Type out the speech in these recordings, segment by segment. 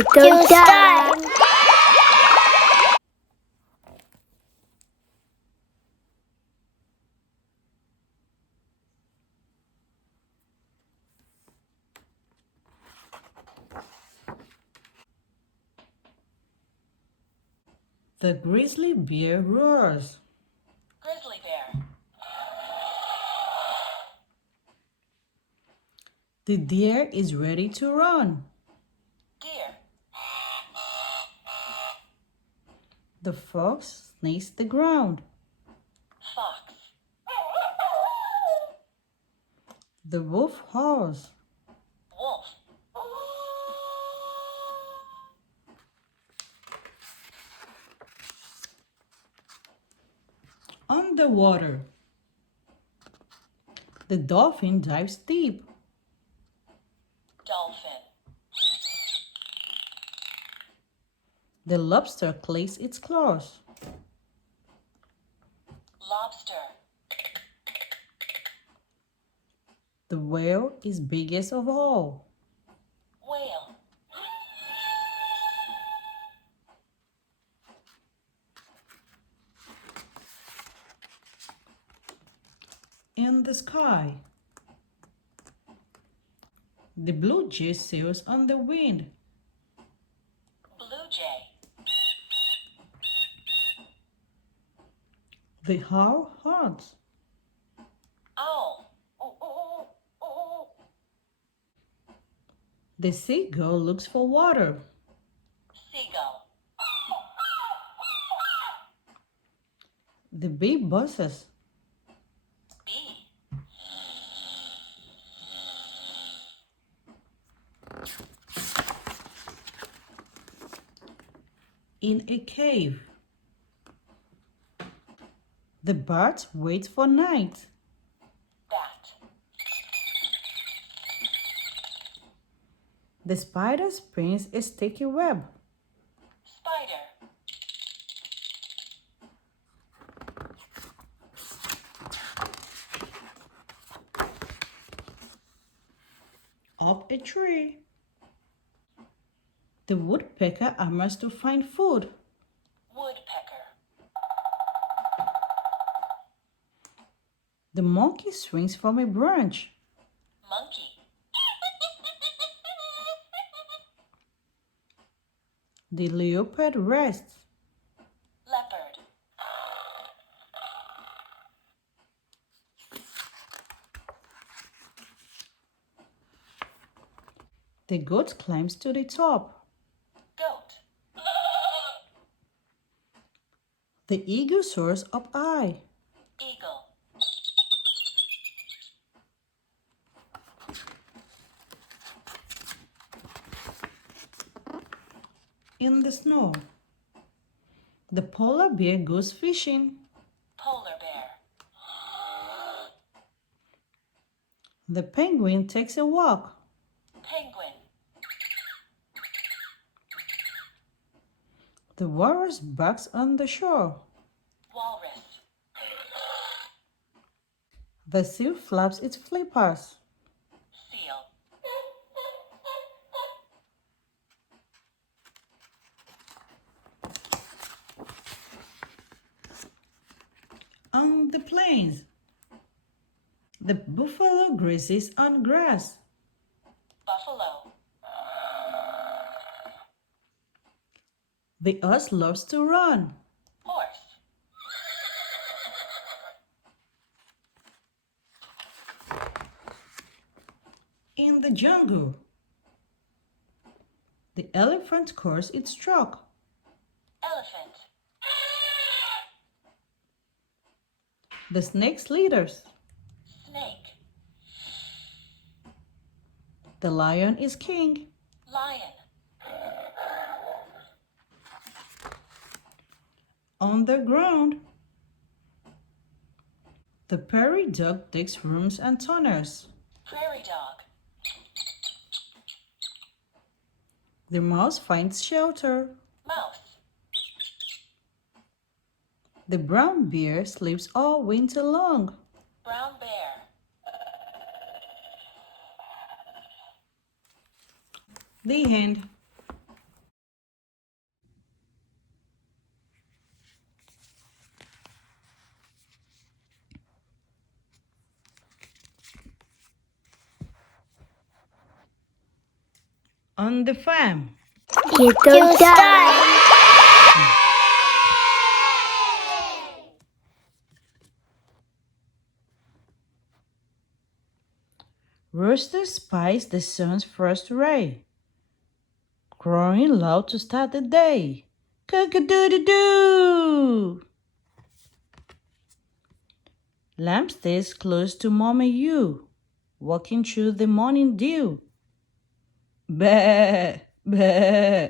StoryTime. The grizzly bear roars. Grizzly bear. The deer is ready to run. Deer. The fox sniffs the ground. Fox. The wolf howls. Wolf. Underwater. The dolphin dives deep. Dolphin. The lobster clicks its claws. Lobster. The whale is biggest of all. Whale. In the sky. The blue jay sails on the wind. Blue jay. The owl hunts. Owl. The seagull looks for water. Seagull. The bee buzzes. Bee. In a cave. The bat waits for night. Bat. The spider spins a sticky web. Spider. Up a tree. The woodpecker hammers to find food. Woodpecker. The monkey swings from a branch. Monkey. The leopard rests. Leopard. The goat climbs to the top. Goat. The eagle soars up high. Eagle. In the snow. The polar bear goes fishing. Polar bear. The penguin takes a walk. Penguin. The walrus barks on the shore. Walrus. The seal flaps its flippers. Seal. On the plains. The buffalo grazes on grass. Buffalo. The horse loves to run. Horse. In the jungle. The elephant calls its truck. Elephant. The snake slithers. Snake. The lion is king. Lion. On the ground. The prairie dog digs rooms and tunnels. Prairie dog. The mouse finds shelter. Mouse. The brown bear sleeps all winter long. Brown bear. The end. on the farm. Kiddo time. Rooster spies the sun's first ray, crowing loud to start the day. Cock-a-doodle-doo! Lamb stays close to Mommy Ewe, walking through the morning dew. Bah! Bah!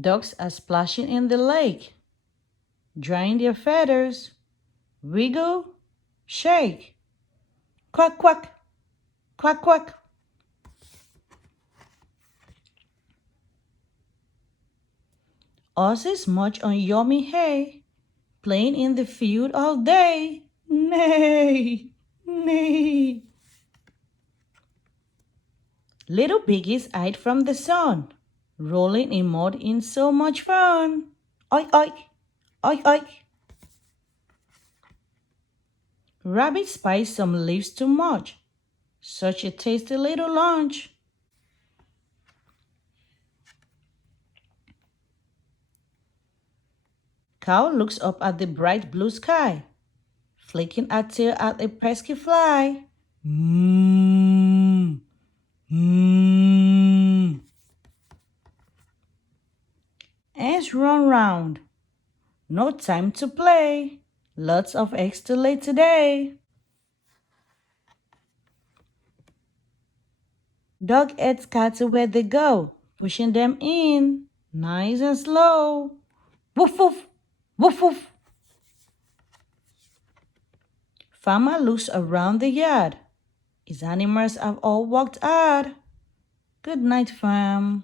Ducks are splashing in the lake, drying their feathers. Wiggle, shake. Quack, quack, quack, quack. Horses munch on yummy hay, playing in the field all day. Nay, nay. Little piggies hide from the sun, rolling in mud in so much fun. Oink, oink, oink, oink. Rabbit spies some leaves to munch. Such a tasty little lunch. Cow looks up at the bright blue sky, flicking her tail at a pesky fly. Mmm, mmm. Ants run round. No time to play. Lots of eggs to lay today. Dog heads scatter where they go, pushing them in, nice and slow. Woof woof, woof woof. Farmer looks around the yard. His animals have all walked out. Good night, fam.